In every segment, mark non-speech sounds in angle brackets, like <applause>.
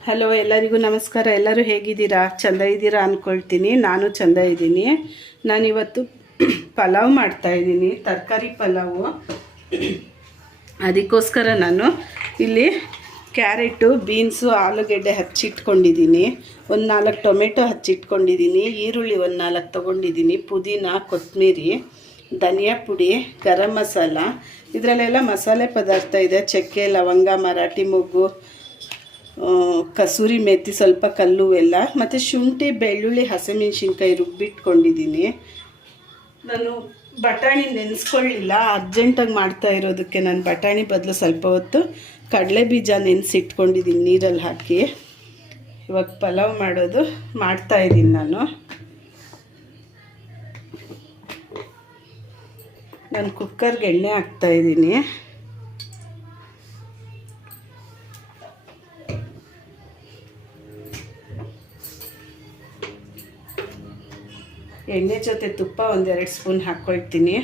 Hello ಎಲ್ಲರಿಗೂ ನಮಸ್ಕಾರ. ಎಲ್ಲರೂ ಹೇಗಿದ್ದೀರಾ? ಚೆಂದ ಇದ್ದೀರಾ ಅಂದ್ಕೊಳ್ತೀನಿ ನಾನು ಚೆಂದ ಇದ್ದೀನಿ. ನಾನಿವತ್ತು <clears throat> ಪಲಾವ್ ಮಾಡ್ತಾ ಇದ್ದೀನಿ. ತರಕಾರಿ ಪಲಾವು. ಅದಕ್ಕೋಸ್ಕರ ನಾನು ಇಲ್ಲಿ ಕ್ಯಾರೆಟು, ಬೀನ್ಸು, ಆಲೂಗೆಡ್ಡೆ ಹಚ್ಚಿಟ್ಕೊಂಡಿದ್ದೀನಿ. ಒಂದು ನಾಲ್ಕು ಟೊಮೆಟೊ ಹಚ್ಚಿಟ್ಕೊಂಡಿದ್ದೀನಿ. ಈರುಳ್ಳಿ ಒಂದು ನಾಲ್ಕು ತೊಗೊಂಡಿದ್ದೀನಿ. ಪುದೀನ ಕೊತ್ತಂಬರಿ ಧನಿಯಾ ಪುಡಿ, ಗರಂ ಮಸಾಲ. ಇದರಲ್ಲೆಲ್ಲ ಮಸಾಲೆ ಪದಾರ್ಥ ಇದೆ. ಚಕ್ಕೆ, ಲವಂಗ, ಮರಾಠಿ, ಮೊಗ್ಗು ಕಸೂರಿ ಮೆತ್ತಿ ಸ್ವಲ್ಪ ಕಲ್ಲು ಎಲ್ಲ, ಮತ್ತು ಶುಂಠಿ, ಬೆಳ್ಳುಳ್ಳಿ, ಹಸಿಮೆಣ್ಸಿನ್ಕಾಯಿ ರುಬ್ಬಿಟ್ಕೊಂಡಿದ್ದೀನಿ. ನಾನು ಬಟಾಣಿ ನೆನೆಸ್ಕೊಳ್ಳಿಲ್ಲ, ಅರ್ಜೆಂಟಾಗಿ ಮಾಡ್ತಾ ಇರೋದಕ್ಕೆ ನಾನು ಬಟಾಣಿ ಬದಲು ಸ್ವಲ್ಪ ಹೊತ್ತು ಕಡಲೆ ಬೀಜ ನೆನೆಸಿಟ್ಕೊಂಡಿದ್ದೀನಿ ನೀರಲ್ಲಿ ಹಾಕಿ. ಇವಾಗ ಪಲಾವ್ ಮಾಡೋದು ಮಾಡ್ತಾ ಇದ್ದೀನಿ ನಾನು. ನಾನು ಕುಕ್ಕರ್ಗೆ ಎಣ್ಣೆ ಹಾಕ್ತಾ ಎಣ್ಣೆ ಜೊತೆ ತುಪ್ಪ ಒಂದೆರಡು ಸ್ಪೂನ್ ಹಾಕ್ಕೊಳ್ತೀನಿ.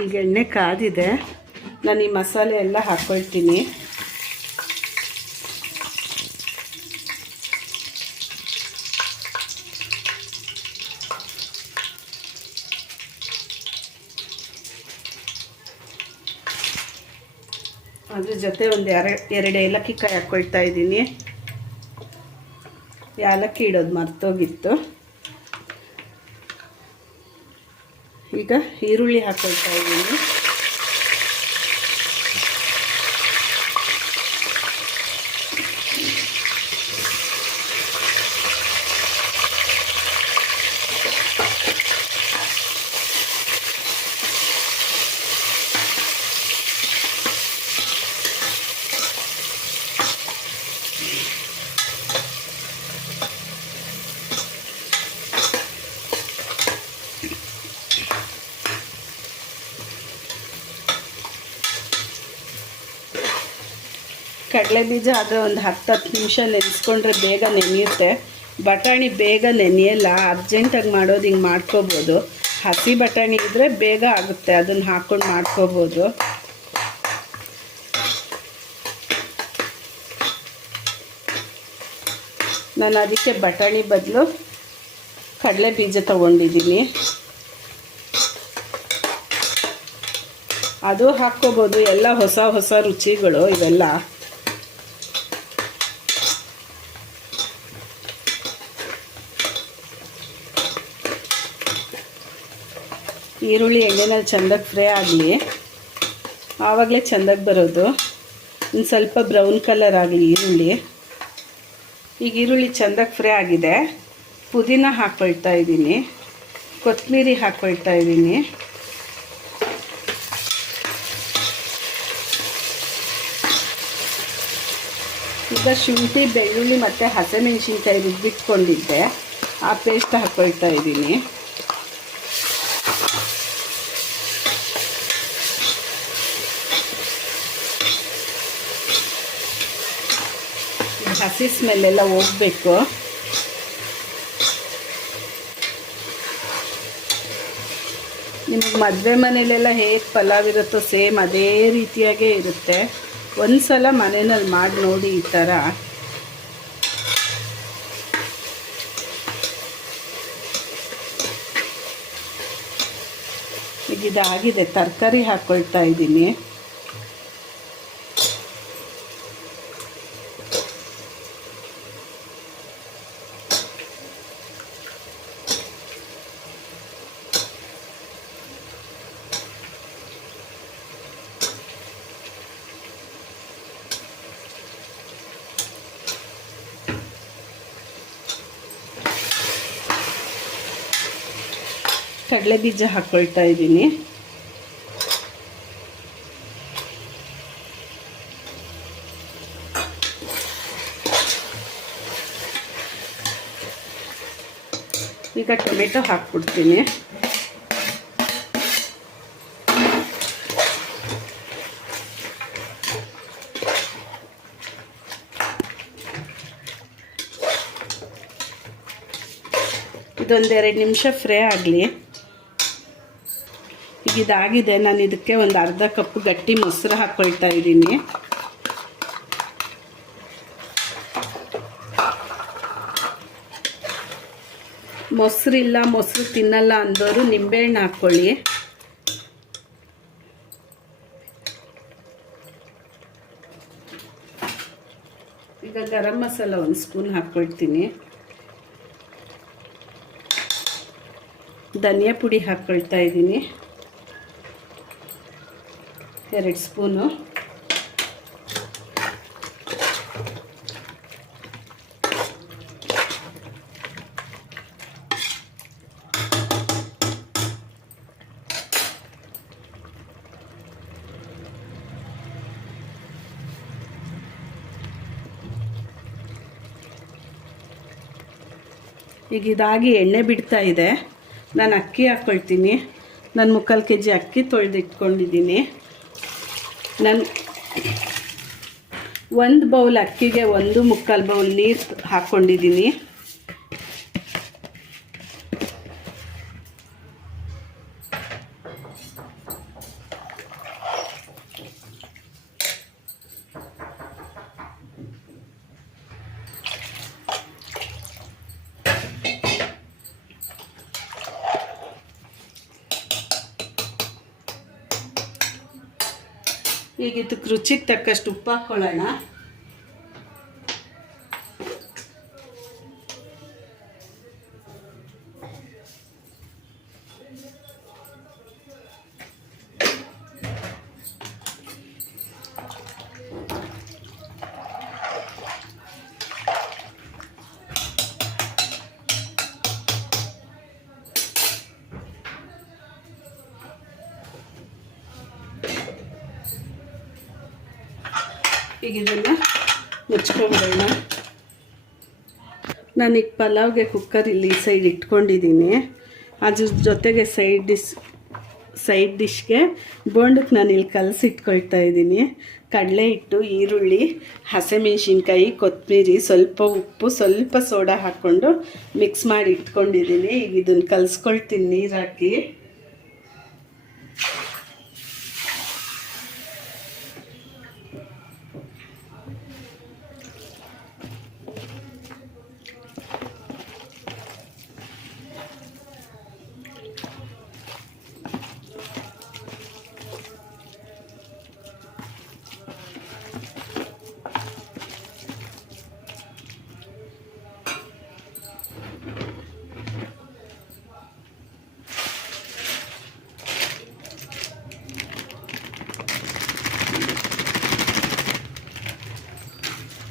ಈಗ ಎಣ್ಣೆ ಕಾದಿದೆ. ನಾನು ಈ ಮಸಾಲೆ ಎಲ್ಲ ಹಾಕ್ಕೊಳ್ತೀನಿ ಅದ್ರ ಜೊತೆ ಒಂದು ಎರಡು ಎರಡು ಏಲಕ್ಕಿ ಕಾಯಿ ಹಾಕ್ಕೊಳ್ತಾ ಇದ್ದೀನಿ. ಏಲಕ್ಕಿ ಇಡೋದು ಮರ್ತೋಗಿತ್ತು. ಈಗ ಈರುಳ್ಳಿ ಹಾಕೊಳ್ತಾ ಇದ್ದೀನಿ. ಕಡಲೆ ಬೀಜ ಆದರೆ ಒಂದು ಹತ್ತು ಹತ್ತು ನಿಮಿಷ ನೆನೆಸ್ಕೊಂಡ್ರೆ ಬೇಗ ನೆನೆಯುತ್ತೆ. ಬಟಾಣಿ ಬೇಗ ನೆನೆಯಲ್ಲ ಅರ್ಜೆಂಟಾಗಿ ಮಾಡೋದು ಹಿಂಗೆ ಮಾಡ್ಕೋಬೋದು. ಹಸಿ ಬಟಾಣಿ ಇದ್ದರೆ ಬೇಗ ಆಗುತ್ತೆ, ಅದನ್ನು ಹಾಕ್ಕೊಂಡು ಮಾಡ್ಕೋಬೋದು. ನಾನು ಅದಕ್ಕೆ ಬಟಾಣಿ ಬದಲು ಕಡಲೆ ಬೀಜ ತೊಗೊಂಡಿದ್ದೀನಿ ಅದು ಹಾಕ್ಕೋಬೋದು, ಎಲ್ಲ ಹೊಸ ಹೊಸ ರುಚಿಗಳು ಇವೆಲ್ಲ. ಈರುಳ್ಳಿ ಎಣ್ಣೆನಲ್ಲಿ ಚೆಂದಾಗಿ ಫ್ರೈ ಆಗಲಿ. ಆವಾಗಲೇ ಚೆಂದಾಗಿ ಬರೋದು. ಒಂದು ಸ್ವಲ್ಪ ಬ್ರೌನ್ ಕಲರ್ ಆಗಲಿ ಈರುಳ್ಳಿ. ಈಗ ಈರುಳ್ಳಿ ಚೆಂದಾಗಿ ಫ್ರೈ ಆಗಿದೆ. ಪುದೀನ ಹಾಕ್ಕೊಳ್ತಾ ಇದ್ದೀನಿ. ಕೊತ್ತಂಬರಿ ಹಾಕ್ಕೊಳ್ತಾ ಇದ್ದೀನಿ. ಈಗ ಶುಂಠಿ, ಬೆಳ್ಳುಳ್ಳಿ ಮತ್ತು ಹಸಿಮೆಣ್ಸಿನ್ಕಾಯಿ ರುಬ್ಬಿಟ್ಕೊಂಡಿದ್ದೆ. ಆ ಪೇಸ್ಟ್ ಹಾಕ್ಕೊಳ್ತಾ ಇದ್ದೀನಿ. ಹಸಿ ಸ್ಮೆಲ್ಲೆಲ್ಲ ಹೋಗ್ಬೇಕು. ನಿಮಗೆ ಮದುವೆ ಮನೇಲೆಲ್ಲ ಹೇಗೆ ಪಲಾವ್ ಇರುತ್ತೋ ಸೇಮ್ ಅದೇ ರೀತಿಯಾಗೇ ಇರುತ್ತೆ. ಒಂದು ಸಲ ಮನೆಯಲ್ಲಿ ಮಾಡಿ ನೋಡಿ ಈ ಥರ. ಈಗ ಇದಾಗಿದೆ, ತರಕಾರಿ ಹಾಕ್ಕೊಳ್ತಾ ಇದ್ದೀನಿ. ಕಡಲೆ ಬೀಜ ಹಾಕ್ಕೊಳ್ತಾ ಇದ್ದೀನಿ. ಈಗ ಟೊಮೆಟೊ ಹಾಕ್ಬಿಡ್ತೀನಿ. ಇದೊಂದೆರಡು ನಿಮಿಷ ಫ್ರೈ ಆಗಲಿ. ಇದಾಗಿದೆ. ನಾನು ಇದಕ್ಕೆ ಒಂದು ಅರ್ಧ ಕಪ್ ಗಟ್ಟಿ ಮೊಸರು ಹಾಕ್ಕೊಳ್ತಾ ಇದ್ದೀನಿ. ಮೊಸರಿಲ್ಲ ಮೊಸರು ತಿನ್ನಲ್ಲ ಅಂದವರು ನಿಂಬೆಹಣ್ಣು ಹಾಕ್ಕೊಳ್ಳಿ. ಈಗ ಗರಂ ಮಸಾಲ ಒಂದು ಸ್ಪೂನ್ ಹಾಕ್ಕೊಳ್ತೀನಿ ಧನಿಯಾ ಪುಡಿ ಹಾಕ್ಕೊಳ್ತಾ ಇದ್ದೀನಿ. ಎರಡು ಸ್ಪೂನು. ಈಗ ಇದಾಗಿ ಎಣ್ಣೆ ಬಿಡ್ತಾ ಇದೆ. ನಾನು ಅಕ್ಕಿ ಹಾಕ್ಕೊಳ್ತೀನಿ ನಾನು ಮುಕ್ಕಾಲು ಕೆ ಜಿ ಅಕ್ಕಿ ತೊಳೆದು ಇಟ್ಕೊಂಡಿದ್ದೀನಿ ನಾನು ಒಂದು ಬೌಲ್ ಅಕ್ಕಿಗೆ ಒಂದು ಮುಕ್ಕಾಲು ಬೌಲ್ ನೀರು ಹಾಕ್ಕೊಂಡಿದ್ದೀನಿ ಈಗ ಇದಕ್ಕೆ ರುಚಿಗೆ ತಕ್ಕಷ್ಟು ಉಪ್ಪು ಹಾಕ್ಕೊಳ್ಳೋಣ ಈಗ ಇದನ್ನು ಮುಚ್ಕೊಂಬಿಡೋಣ ಈಗ ಪಲಾವ್ಗೆ ಕುಕ್ಕರ್ ಇಲ್ಲಿ ಸೈಡ್ ಇಟ್ಕೊಂಡಿದ್ದೀನಿ. ಅದ್ರ ಜೊತೆಗೆ ಸೈಡ್ ಡಿಶ್ ಸೈಡ್ ಡಿಶ್ಗೆ ಬೋಂಡಕ್ಕೆ ನಾನು ಇಲ್ಲಿ ಕಲಸಿ ಇಟ್ಕೊಳ್ತಾ ಇದ್ದೀನಿ. ಕಡಲೆ ಹಿಟ್ಟು, ಈರುಳ್ಳಿ, ಹಸಿಮೆಣ್ಸಿನ್ಕಾಯಿ ಕೊತ್ತಂಬರಿ ಸ್ವಲ್ಪ ಉಪ್ಪು, ಸ್ವಲ್ಪ ಸೋಡಾ ಹಾಕ್ಕೊಂಡು ಮಿಕ್ಸ್ ಮಾಡಿ ಇಟ್ಕೊಂಡಿದ್ದೀನಿ. ಈಗ ಇದನ್ನು ಕಲಿಸ್ಕೊಳ್ತೀನಿ ನೀರು ಹಾಕಿ.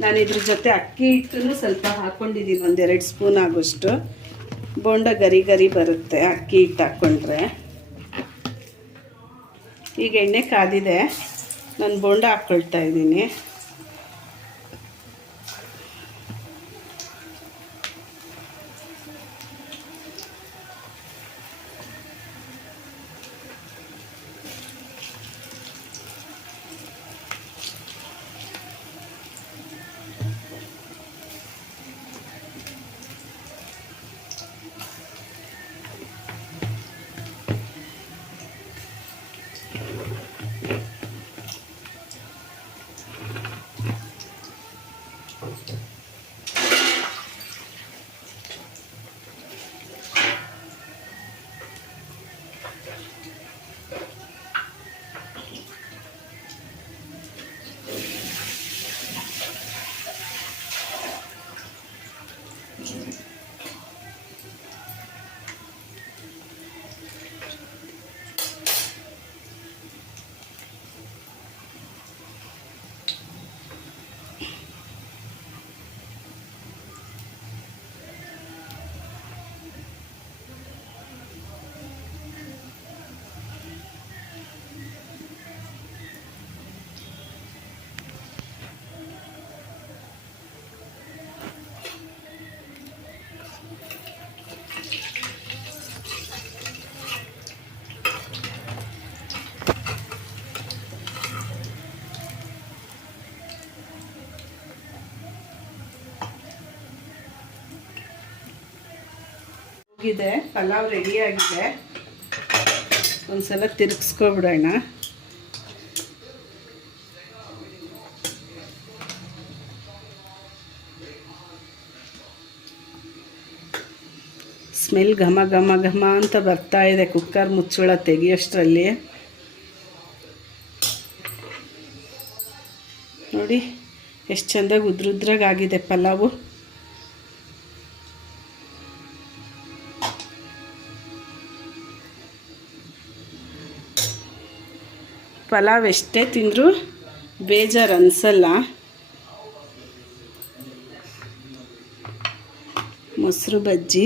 ನಾನು ಇದ್ರ ಜೊತೆ ಅಕ್ಕಿ ಹಿಟ್ಟನ್ನು ಸ್ವಲ್ಪ ಹಾಕ್ಕೊಂಡಿದ್ದೀನಿ ಒಂದೆರಡು ಸ್ಪೂನ್ ಆಗೋಷ್ಟು. ಬೋಂಡ ಗರಿ ಗರಿ ಬರುತ್ತೆ ಅಕ್ಕಿ ಹಿಟ್ಟು ಹಾಕ್ಕೊಂಡ್ರೆ ಈಗ ಎಣ್ಣೆ ಕಾದಿದೆ. ನಾನು ಬೋಂಡ ಹಾಕ್ಕೊಳ್ತಾ ಇದ್ದೀನಿ. ಇದೆ ಪಲಾವ್ ರೆಡಿಯಾಗಿದೆ ಒಂದ್ಸಲ ತಿರುಗಿಸ್ಕೊಬಿಡೋಣ. ಸ್ಮೆಲ್ ಘಮ ಘಮ ಘಮ ಅಂತ ಬರ್ತಾ ಇದೆ ಕುಕ್ಕರ್ ಮುಚ್ಚಳ ತೆಗಿಯೋಷ್ಟರಲ್ಲಿ. ನೋಡಿ, ಎಷ್ಟು ಚೆಂದಾಗಿ ಆಗಿದೆ ಪಲಾವು. ಪಲಾವ್ ಎಷ್ಟೇ ತಿಂದರೂ ಬೇಜಾರು ಅನಿಸಲ್ಲ ಮೊಸರು ಬಜ್ಜಿ,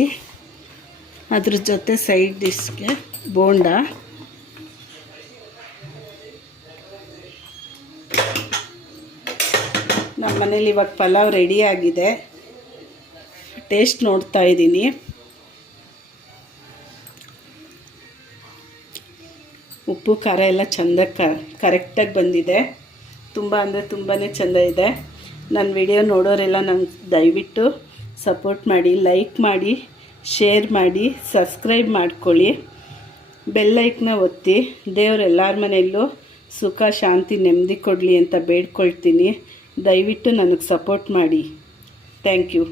ಅದ್ರ ಜೊತೆ ಸೈಡ್ ಡಿಶ್ಗೆ ಬೋಂಡ. ನಮ್ಮ ಮನೇಲಿ ಇವಾಗ ಪಲಾವ್ ರೆಡಿ ಆಗಿದೆ. ಟೇಸ್ಟ್ ನೋಡ್ತಾ ಇದ್ದೀನಿ. ಉಪ್ಪು, ಖಾರ ಎಲ್ಲ ಚೆಂದ ಕರೆಕ್ಟಾಗಿ ಬಂದಿದೆ. ತುಂಬ ಅಂದರೆ ತುಂಬಾ ಚೆಂದ ಇದೆ. ನನ್ನ ವಿಡಿಯೋ ನೋಡೋರೆಲ್ಲ ನಂಗೆ ದಯವಿಟ್ಟು ಸಪೋರ್ಟ್ ಮಾಡಿ ಲೈಕ್ ಮಾಡಿ ಶೇರ್ ಮಾಡಿ ಸಬ್ಸ್ಕ್ರೈಬ್ ಮಾಡ್ಕೊಳ್ಳಿ. ಬೆಲ್ಲೈಕ್ನ ಒತ್ತಿ. ದೇವ್ರು ಎಲ್ಲರ ಮನೆಯಲ್ಲೂ ಸುಖ, ಶಾಂತಿ, ನೆಮ್ಮದಿ ಕೊಡಲಿ ಅಂತ ಬೇಡ್ಕೊಳ್ತೀನಿ. ದಯವಿಟ್ಟು ನನಗೆ ಸಪೋರ್ಟ್ ಮಾಡಿ. Thank you